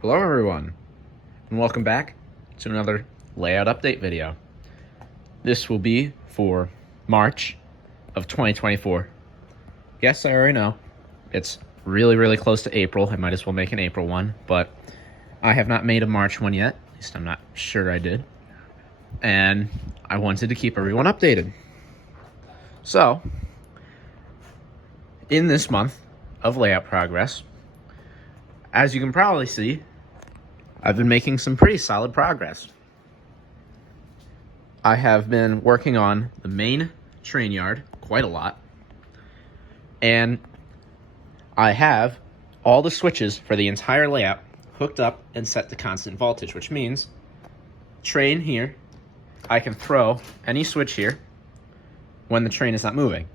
Hello everyone, and welcome back to another layout update video. This will be for March of 2024. Yes, I already know, it's really close to April. I might as well make an April one, but I have not made a March one yet. At least I'm not sure I did. And I wanted to keep everyone updated. So, in this month of layout progress, as you can probably see, I've been making some pretty solid progress. I have been working on the main train yard quite a lot, and I have all the switches for the entire layout hooked up and set to constant voltage, which means train here, I can throw any switch here when the train is not moving.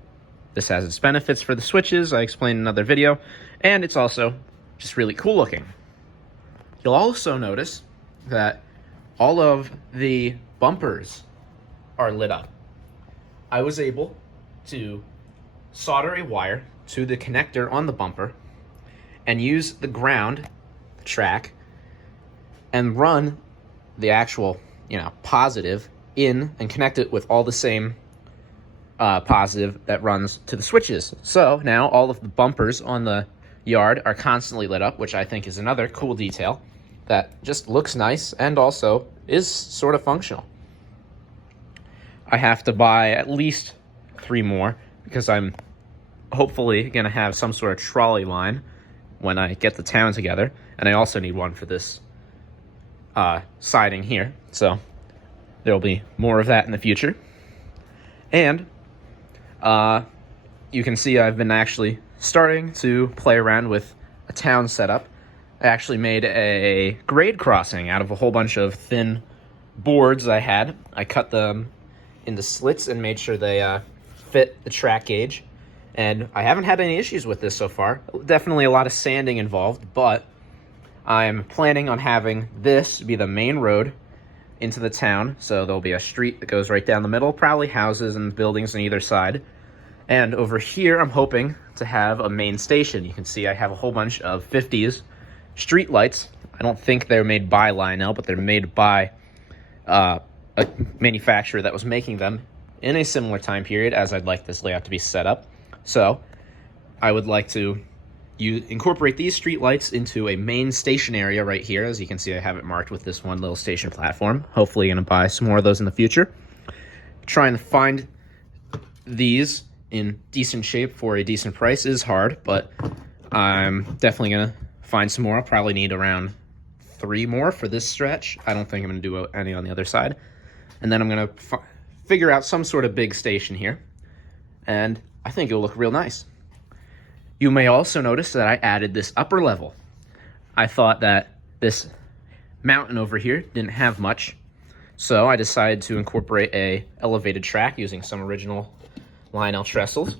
This has its benefits for the switches, I explained in another video, and it's also just really cool looking. You'll also notice that all of the bumpers are lit up. I was able to solder a wire to the connector on the bumper and use the ground track and run the actual, positive in and connect it with all the same positive that runs to the switches. So now all of the bumpers on the yard are constantly lit up, which I think is another cool detail that just looks nice and also is sort of functional. I have to buy at least 3 more because I'm hopefully going to have some sort of trolley line when I get the town together, and I also need one for this siding here, so there'll be more of that in the future. And you can see I've been actually starting to play around with a town setup. I actually made a grade crossing out of a whole bunch of thin boards I had. I cut them into slits and made sure they fit the track gauge. And I haven't had any issues with this so far. Definitely a lot of sanding involved, but I'm planning on having this be the main road into the town. So there'll be a street that goes right down the middle, probably houses and buildings on either side. And over here, I'm hoping to have a main station. You can see I have a whole bunch of 50s street lights. I don't think they're made by Lionel, but they're made by a manufacturer that was making them in a similar time period as I'd like this layout to be set up. So I would like to incorporate these street lights into a main station area right here. As you can see, I have it marked with this one little station platform. Hopefully going to buy some more of those in the future. Trying to find these in decent shape for a decent price is hard, but I'm definitely going to find some more. I'll probably need around 3 more for this stretch. I don't think I'm going to do any on the other side. And then I'm going to figure out some sort of big station here, and I think it'll look real nice. You may also notice that I added this upper level. I thought that this mountain over here didn't have much, so I decided to incorporate a elevated track using some original Lionel trestles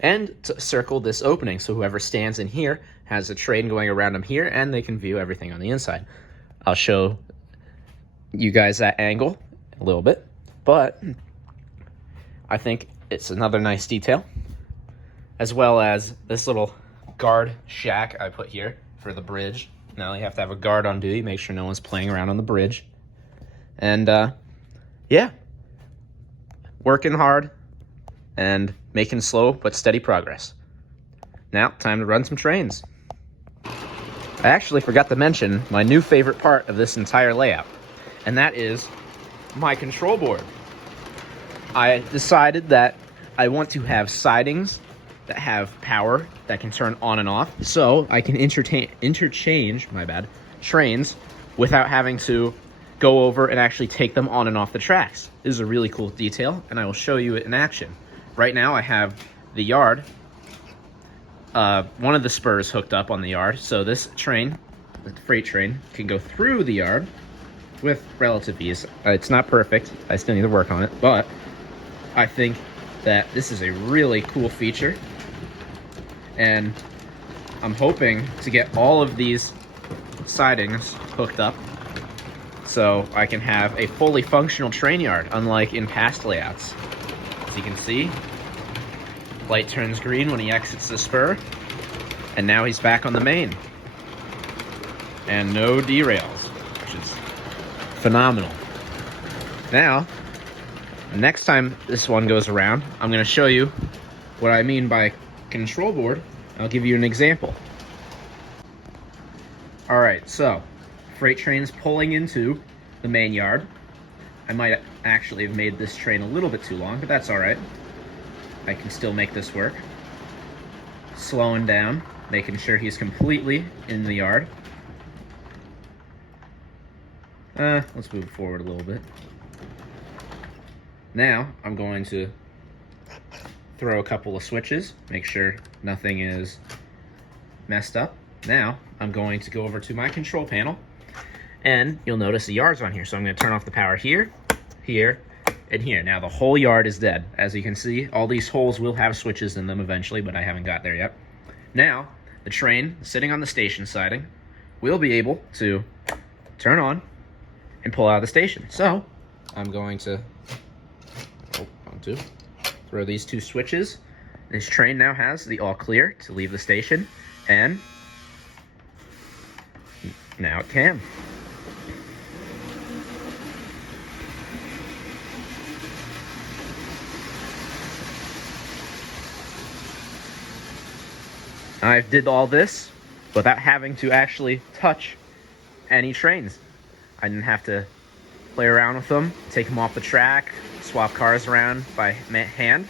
and to circle this opening, so whoever stands in here has a train going around them here and they can view everything on the inside. I'll show you guys that angle a little bit, but I think it's another nice detail, as well as this little guard shack I put here for the bridge. Now you have to have a guard on duty, make sure no one's playing around on the bridge. And yeah, working hard and making slow but steady progress. Now, time to run some trains. I actually forgot to mention my new favorite part of this entire layout, and that is my control board. I decided that I want to have sidings that have power that can turn on and off, so I can interchange trains without having to go over and actually take them on and off the tracks. This is a really cool detail, and I will show you it in action. Right now I have the yard, one of the spurs hooked up on the yard, so this train, the freight train, can go through the yard with relative ease. It's not perfect, I still need to work on it, but I think that this is a really cool feature, and I'm hoping to get all of these sidings hooked up so I can have a fully functional train yard, unlike in past layouts. As you can see, light turns green when he exits the spur, and now he's back on the main. and no derails, which is phenomenal. Now, next time this one goes around, I'm going to show you what I mean by control board. I'll give you an example. All right, so freight train's pulling into the main yard. I might actually have made this train a little bit too long, but that's all right. I can still make this work. Slowing down, making sure he's completely in the yard. Let's move forward a little bit. Now, I'm going to throw a couple of switches, make sure nothing is messed up. Now, I'm going to go over to my control panel, and you'll notice the yard's on here. So I'm going to turn off the power here, here, and here. Now, the whole yard is dead. As you can see, all these holes will have switches in them eventually, but I haven't got there yet. Now, the train sitting on the station siding will be able to turn on and pull out of the station. So, I'm going to throw these two switches. This train now has the all clear to leave the station, and now it can. I did all this without having to actually touch any trains. I didn't have to play around with them, take them off the track, swap cars around by hand.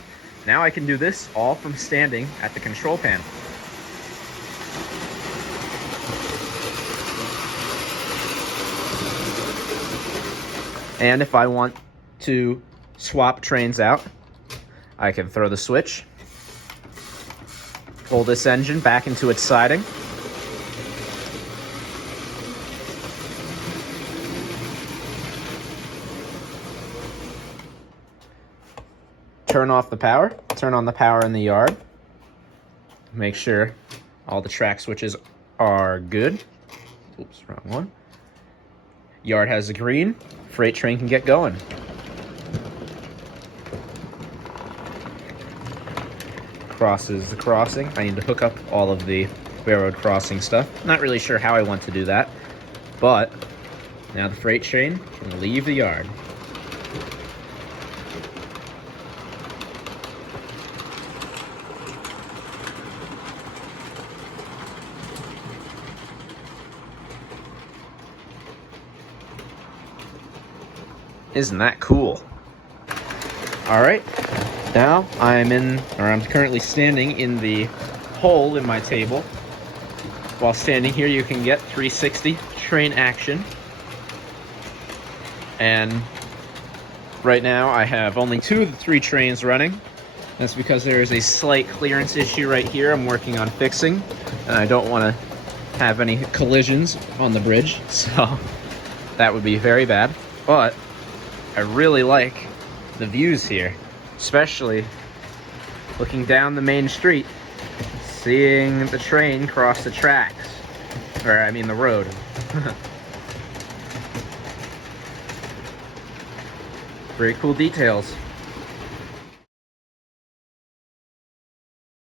Now I can do this all from standing at the control panel. And if I want to swap trains out, I can throw the switch, pull this engine back into its siding, turn off the power, turn on the power in the yard, make sure all the track switches are good. Oops, wrong one. Yard has the green, freight train can get going. Crosses the crossing. I need to hook up all of the railroad crossing stuff. Not really sure how I want to do that, but now the freight train can leave the yard. Isn't that cool? All right, now I'm currently standing in the hole in my table. While standing here, you can get 360 train action. And right now, I have only 2 of the 3 trains running. That's because there is a slight clearance issue right here I'm working on fixing, and I don't want to have any collisions on the bridge, so that would be very bad. But I really like the views here, especially looking down the main street, seeing the train cross the tracks, or I mean the road. Very cool details.